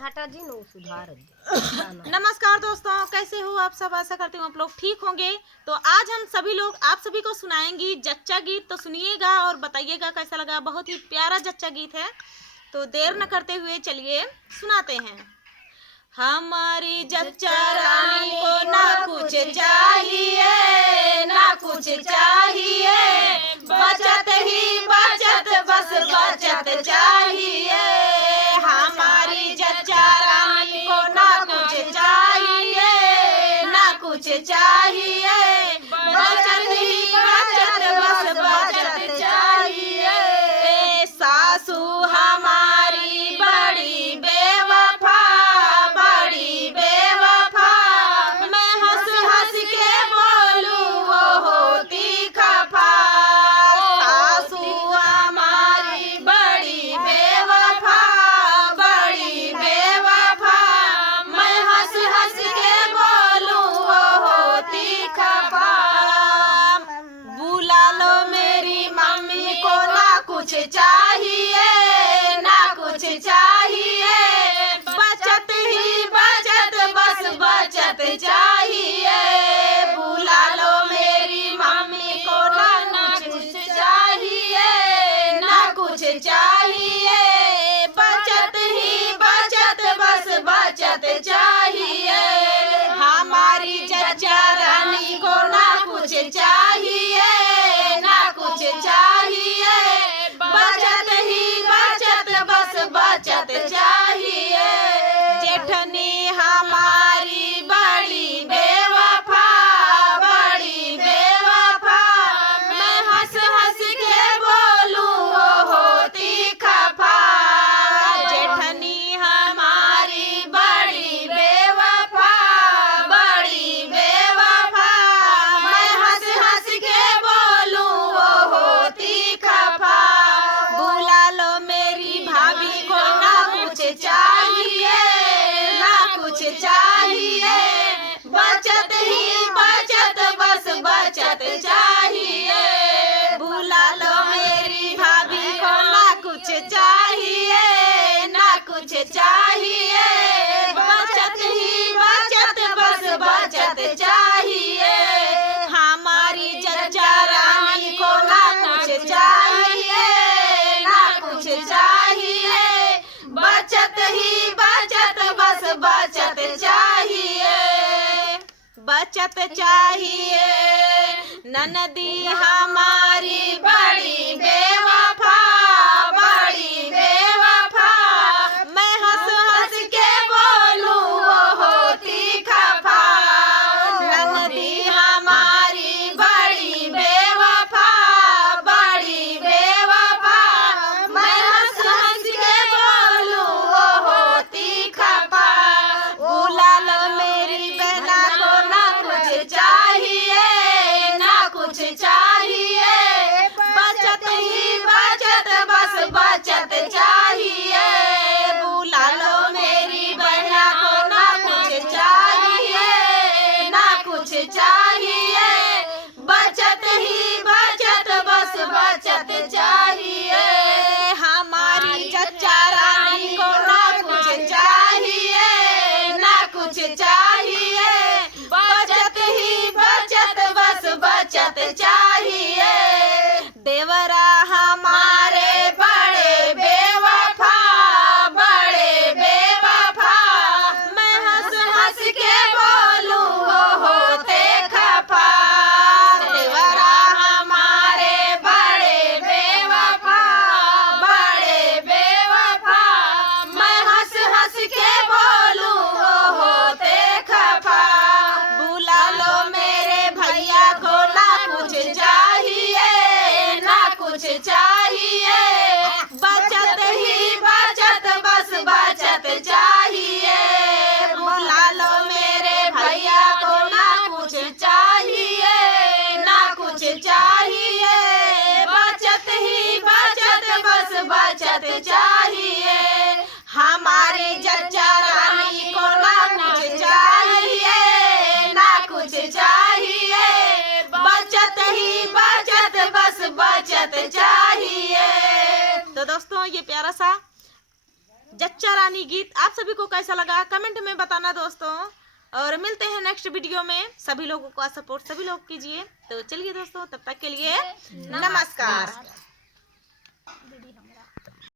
हटा जी नो सुधार दे। नमस्कार दोस्तों, कैसे हो आप सब। आशा करती हूँ आप लोग ठीक होंगे। तो आज हम सभी लोग आप सभी को सुनाएंगी जच्चा गीत। तो सुनिएगा और बताइएगा कैसा लगा। बहुत ही प्यारा जच्चा गीत है। तो देर न करते हुए चलिए सुनाते हैं। हमारी जच्चा रानी को ना कुछ चाहिए, ना कुछ चाहिए, बचत ही बचत, बस बचत चाहिए। हमारी जच्चा रानी को ना कुछ चाहिए, ना कुछ चाहिए, बचत ही बचत, बस बचत चाहिए। सासू हमारी बड़ी बेवफा, बड़ी बेवफा, मैं हंस हंस के बोलूं वो होती खफा। सासू हमारी बड़ी बेवफा, बड़ी बेवफा, मैं हंस हंस के बोलूं वो होती खफा। बुला लो मेरी मम्मी को, ना कुछ चाहिए, ना कुछ चाहिए, बचत ही बचत, बस बचत चाहिए। बुला लो मेरी मम्मी को, ना कुछ चाहिए, ना कुछ चाहिए, बचत ही बचत, बस बचत चाहिए। हमारी जच्चा रानी को ना कुछ चाहिए, ना कुछ चाहिए, बचत ही बचत, बस बचत चाहिए। जेठनी हमारी बड़ी बेवफा, बड़ी बेवफा, मैं हंस हंस के बोलूं वो होती खफा। जेठनी हमारी बड़ी बेवफा, बड़ी बेवफा, मैं हंस हंस के बोलूं वो होती खफा। बुला लो मेरी भाभी को, ना कुछ चाहिए, ना कुछ चाहिए, बचत ही बचत, बस बचत चाहिए। बुला लो मेरी भाभी को, ना कुछ चाहिए, ना कुछ चाहिए, बचत ही बचत, बस बचत चाहिए। हमारी जच्चा रानी को ना कुछ चाहिए, ना कुछ चाहिए, बचत ही बचत, बस बचत चाहिए। बचत चाहिए। ननदी हमारी बड़ी बेवफा, बड़ी बेवफा, मैं हंस हंस के बोलूं वो होती खफा। ननदी हमारी बड़ी बेवफा, बड़ी बेवफा, मैं हंस हंस के बोलूं वो होती खफा। बुला लो मेरी बहना को, ना कुछ चाहिए, ना कुछ चाहिए, बचत ही बचत, बस बचत चाहिए। बुला लो मेरी बहना को, ना कुछ चाहिए, ना कुछ चाहिए, बचत ही बचत, बस बचत चाहिए। हमारी जच्चा रानी को ना कुछ चाहिए, ना कुछ चाहिए, बचत ही बचत, बस बचत चाहिए। देवरा हमारे बड़े बेवफा, बड़े बेवफा, मैं हंस हंस के बोलूं वो होते खफा। देवरा हमारे बड़े बेवफा, बड़े बेवफा, मैं हंस हंस के बोलूं वो होते खफा। बुला लो मेरे भैया को, ना कुछ चाहिए, ना कुछ चाहिए, बचत ही बचत, बस बचत चाहिए। बुला लो मेरे भैया को, ना कुछ चाहिए, ना कुछ चाहिए, बचत ही बचत, बस बचत चाहिए। हमारी जच्चा रानी को ना कुछ चाहिए, ना कुछ चाहिए, बचत ही बचत, बस बचत चाहिए। तो दोस्तों, ये प्यारा सा जच्चा रानी गीत आप सभी को कैसा लगा कमेंट में बताना दोस्तों। और मिलते हैं नेक्स्ट वीडियो में। सभी लोगों का सपोर्ट सभी लोग कीजिए। तो चलिए दोस्तों, तब तक के लिए नमस्कार।